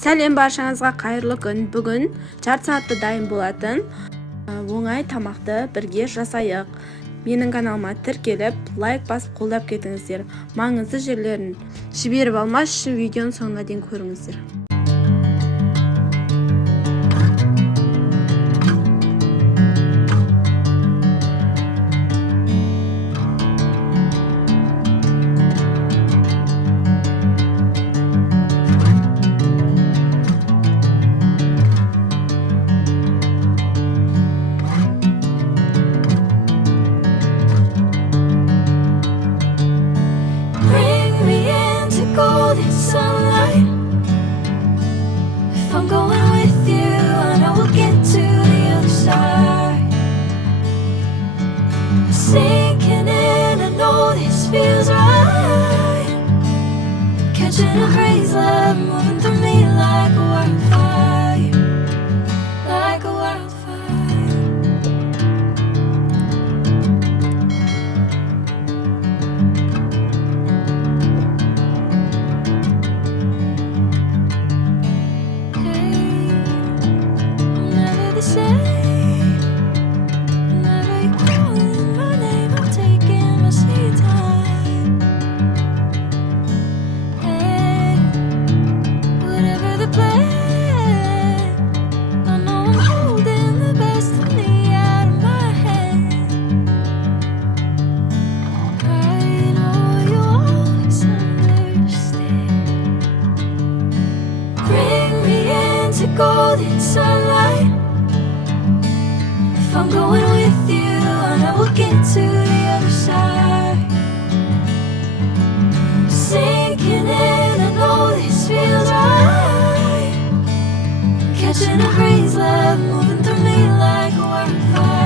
Сәлем баршаңызға, қайырлы күн. Бүгін жарты сағатта дайын болатын оңай тамақты бірге жасайық. Менің каналыма тіркеліп, лайк басып қолдап кетіңіздер. Маңызды жерлерін жіберіп алмас үшін видеоны соңына дейін көріңіздер. Sinking in, I know this feels right. Catching a crazy love moving through me like a wildfire, like a wildfire. Hey, I'm never the same. Golden sunlight. If I'm going with you, I know we'll get to the other side. Sinking in, I know this feels right. Catching a crazy love moving through me like a wildfire.